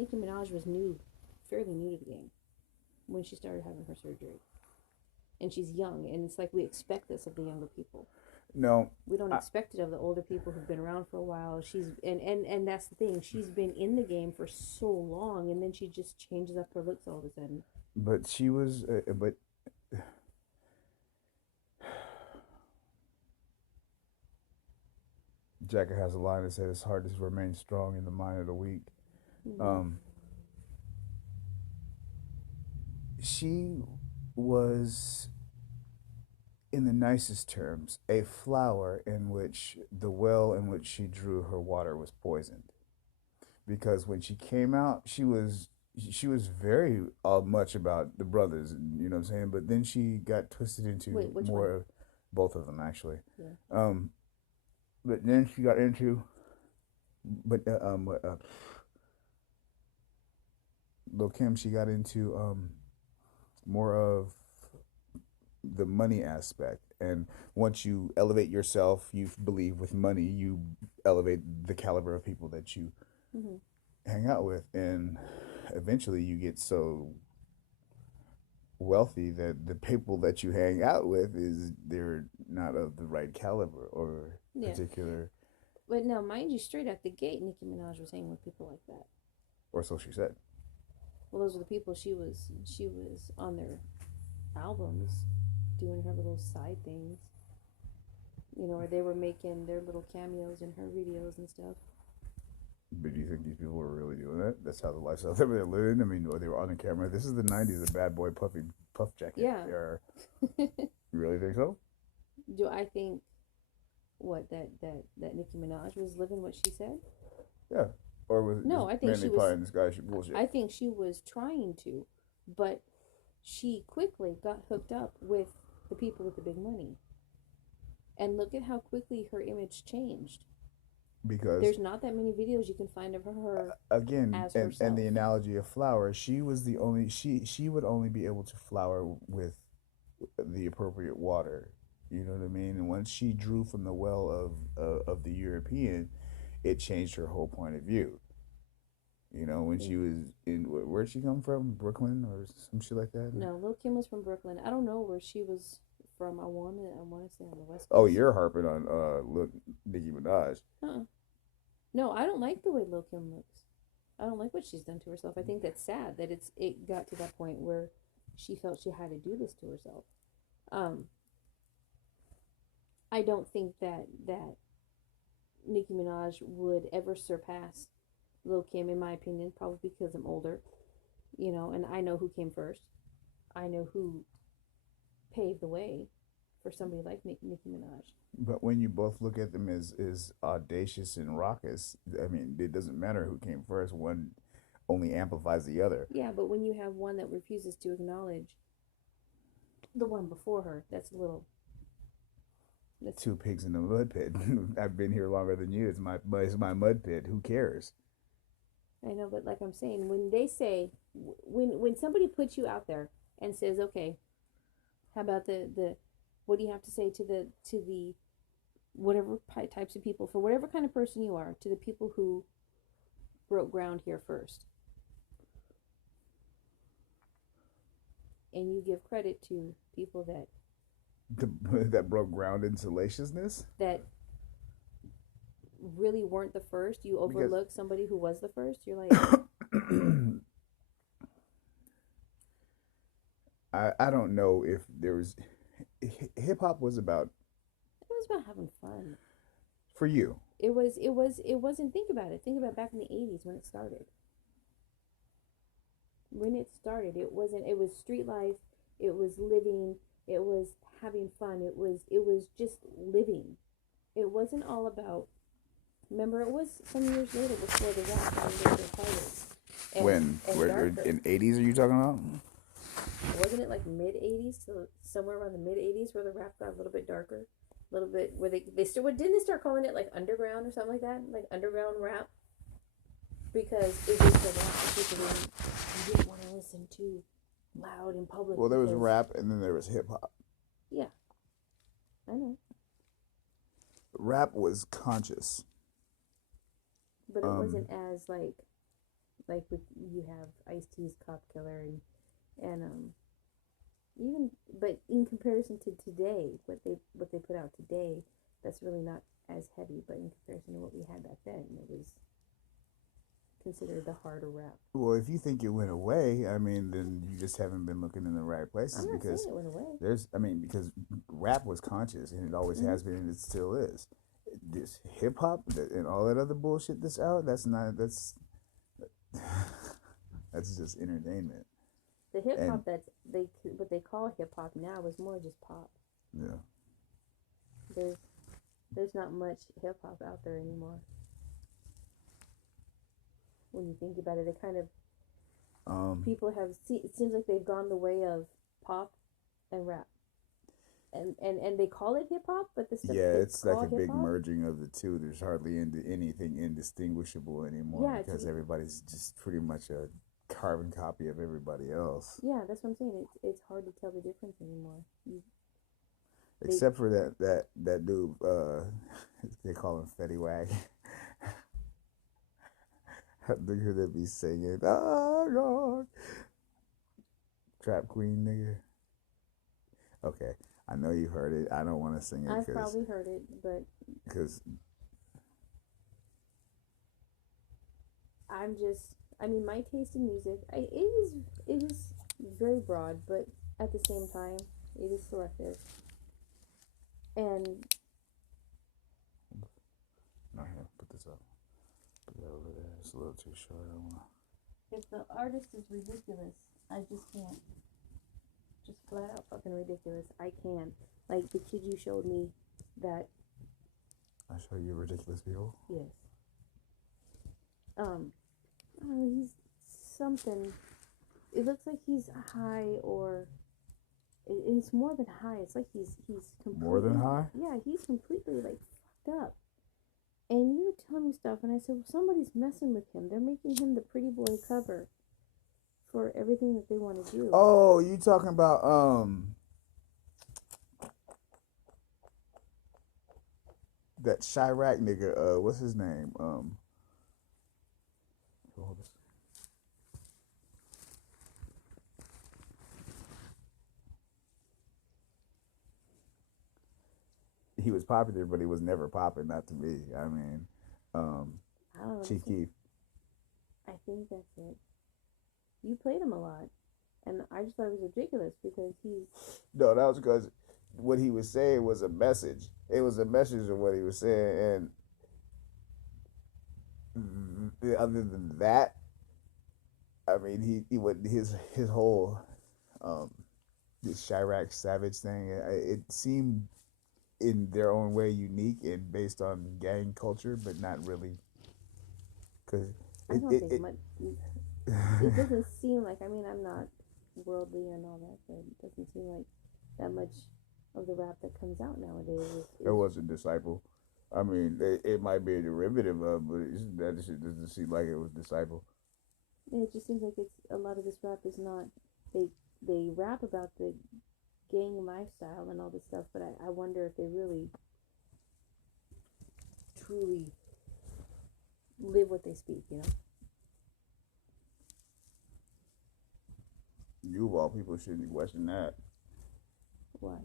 Nicki Minaj was fairly new to the game when she started having her surgery. And she's young, and it's like we expect this of the younger people. No, We don't I, expect it of the older people who've been around for a while. And that's the thing. She's been in the game for so long, and then she just changes up her looks all of a sudden. but she was, but Jacka has a line that said it's hard to remain strong in the mind of the weak. Mm-hmm. Um, she was, in the nicest terms, a flower in which the well in which she drew her water was poisoned. Because when she came out, she was very much about the brothers, you know what I'm saying. But then she got twisted into Wait, which more one? of both of them actually. Yeah. Um, but then she got into, but Lil Kim, she got into more of the money aspect. And once you elevate yourself, you believe with money, you elevate the caliber of people that you Mm-hmm. hang out with, and eventually you get so wealthy that the people that you hang out with is they're not of the right caliber or Yeah. particular, But now, mind you, straight out the gate, Nicki Minaj was hanging with people like that. or so she said. Well, those were the people she was on their albums doing her little side things. Or they were making their little cameos in her videos and stuff. But do you think these people were really doing that? That's how the lifestyle they were living. I mean, they were on the camera. This is the '90s, the bad boy puffy puff jacket Yeah. era. You really think so? Do I think that Nicki Minaj was living what she said? Yeah. Or was it No, just I think mainly she was. pie in the sky bullshit? I think she was trying to, but she quickly got hooked up with the people with the big money. And look at how quickly her image changed. Because There's not that many videos you can find of her again, as and herself. the analogy of flower, she was the only she would only be able to flower with the appropriate water. You know what I mean? And once she drew from the well of the European, it changed her whole point of view. You know, when Yeah. she was in, where'd she come from? Brooklyn or some shit like that? No, Lil Kim was from Brooklyn. I don't know where she was from. I wanna say on the West Oh, Coast. you're harping on look, Nicki Minaj. Uh-uh. No, I don't like the way Lil Kim looks. I don't like what she's done to herself. I think that's sad that it got to that point where she felt she had to do this to herself. Um, I don't think that Nicki Minaj would ever surpass Lil Kim, in my opinion, probably because I'm older, and I know who came first. I know who paved the way for somebody like Nicki Minaj. But when you both look at them as audacious and raucous, I mean, it doesn't matter who came first. One only amplifies the other. Yeah, but when you have one that refuses to acknowledge the one before her, that's a little. That's Two pigs in a mud pit. I've been here longer than you. It's my mud pit. Who cares? I know, but like I'm saying, when they say when somebody puts you out there and says, okay, how about the what do you have to say to the whatever types of people, for whatever kind of person you are, to the people who broke ground here first, and you give credit to people That broke ground in salaciousness. that really weren't the first, you Because overlook somebody who was the first. You're like, I don't know if there was hip hop was about it was about having fun. for you. It wasn't. Think about it. Think about back in the 80s when it started. When it started, it wasn't. It was street life. It was living. It was having fun. It was just living. It wasn't all about. Remember, it was some years later before the rap got a little bit harder When and where darker. in '80s are you talking about? Wasn't it like mid 80s to somewhere around the mid 80s where the rap got a little bit darker? A little bit where they still, what, didn't they start calling it like underground or something like that? Like underground rap? Because it was the rap that people didn't want to listen to loud in public Well, there was because, rap and then there was hip hop. yeah, I know. Rap was conscious. But it Um, wasn't as like Like with you have Ice-T's Cop Killer and even but in comparison to today, what they put out today, that's really not as heavy. But in comparison to what we had back then, it was considered the harder rap. Well, if you think it went away, I mean, then you just haven't been looking in the right places I'm not saying because it went away. because rap was conscious and it always has been and it still is. This hip hop and all that other bullshit that's out, that's just entertainment. The hip And hop that's they what they call hip hop now is more just pop. yeah, There's there's not much hip hop out there anymore. When you think about it, it kind of people have it seems like they've gone the way of pop and rap. And they call it hip hop, but the stuff yeah, they it's like call a hip big hop, merging of the two. There's hardly anything indistinguishable anymore yeah, because everybody's just pretty much a carbon copy of everybody else. yeah, that's what I'm saying. It's hard to tell the difference anymore. They, Except for that dude, they call him Fetty Wag. Nigga that be singing, oh God, Trap Queen nigga. Okay, I know you heard it. I don't want to sing it I've probably heard it, but because I mean, my taste in music, it is very broad, but at the same time, it is selective. And no, here, put this up. Put that over there. It's a little too short. I want. if the artist is ridiculous, I just can't. Just flat out fucking ridiculous. I can't. Like the kid you showed me, that I show you ridiculous people. yes. I don't know, he's something. It looks like he's high, or it's more than high. It's like he's completely More than high? Yeah, he's completely like fucked up. And you were telling me stuff, and I said, well, somebody's messing with him. They're making him the pretty boy cover for everything that they want to do. Oh, you talking about that Chirac nigga? What's his name? Hold this. He was popular, but he was never popping. Not to me. I mean, I don't know. Chief Keef. I think that's it. You played him a lot, and I just thought it was ridiculous because he's. No, that was because what he was saying was a message. It was a message of what he was saying, and other than that, I mean, he would his whole this Chirac Savage thing. It seemed in their own way unique and based on gang culture, but not really. Because I don't think much. It doesn't seem like. I mean, I'm not worldly and all that, but it doesn't seem like that much of the rap that comes out nowadays. It wasn't Disciple. I mean, it might be a derivative of, but that shit doesn't seem like it was Disciple. It just seems like it's a lot of this rap is not. They rap about the gang lifestyle and all this stuff, but I wonder if they really truly live what they speak, you know? You of all people shouldn't question that. Why?